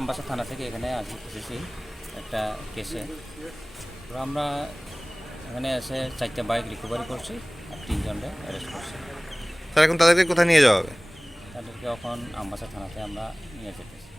আমবাসা থানা থেকে এখানে এসেছি একটা কেসে। তো আমরা এখানে এসে 4টা বাইক রিকভারি করছি আর 3জনকে অ্যারেস্ট করছি। তাহলে এখন তাদেরকে কোথায় নিয়ে যাওয়া হবে? তাদেরকে এখন আমবাসা থানাতে আমরা নিয়ে যেতেছি।